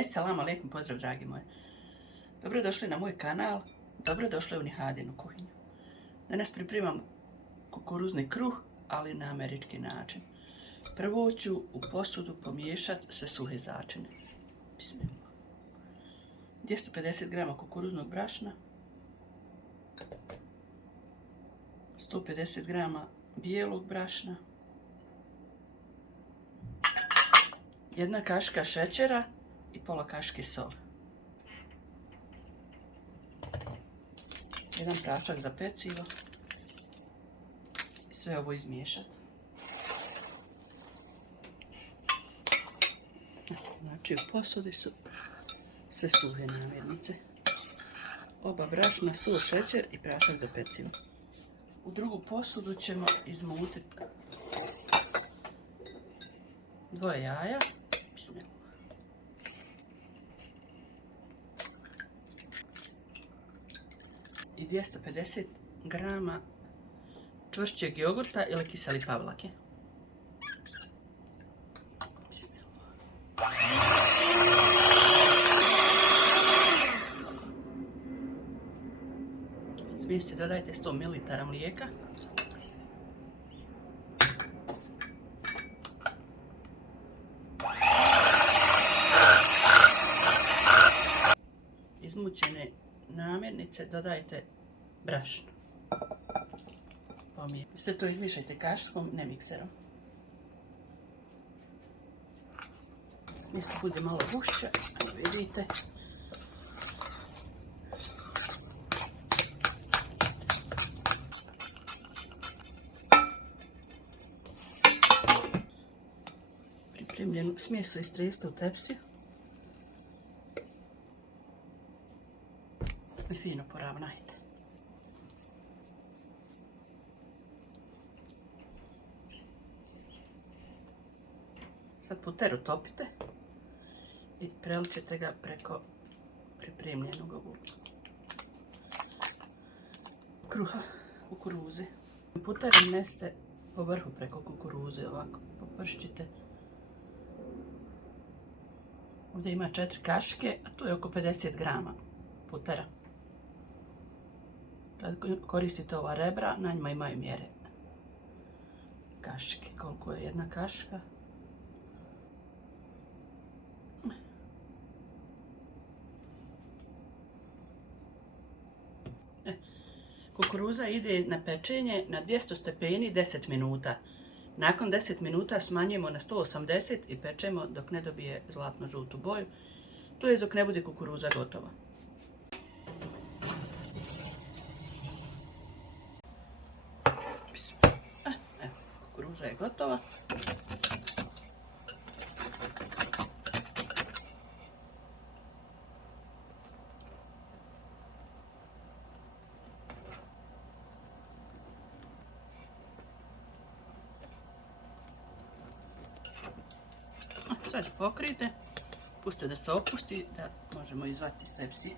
Assalamu alaikum, pozdrav dragi moji. Dobrodošli na moj kanal, dobrodošli u Nihadinu kuhinju. Danas pripremam kukuruzni kruh, ali na američki način. Prvo ću u posudu pomiješati sve suhe začine. 250 g kukuruznog brašna, 150 g bijelog brašna, 1 kašika šećera i pola kašike soli. 1 prašak za pecivo. I sve ovo izmiješati. Znači u posudi su sve suhe namirnice. Oba brašna, sol, šećer i prašak za pecivo. U drugu posudu ćemo izmutiti 2 jaja. I 250 g čvršćeg jogurta ili kiseli pavlake. Smjesti dodajte 100 ml mlijeka. Izmućene namirnice dodajte brašno. Sve to izmiješajte kašikom, ne mikserom. Mjesto bude malo gušće, vidite. Pripremljenu smjes istreste u tepsiju. I fino poravnajte. Sad puter utopite i prelijte ga preko pripremljenog ovog kruha kukuruze. Puter neste po vrhu preko kukuruze, ovako popršćite. Ovdje ima 4 kašike, a tu je oko 50 g putera. Kad koristite ova rebra, na njima imaju mjere kašike. Koliko je 1 kašika? Kukuruza ide na pečenje na 200 stepeni 10 minuta. Nakon 10 minuta smanjujemo na 180 i pečemo dok ne dobije zlatno žutu boju. To je dok ne bude kukuruza gotova. Evo, kukuruza je gotova. Sad pokrijte, pustite da se opusti, da možemo izvaditi iz tepsije.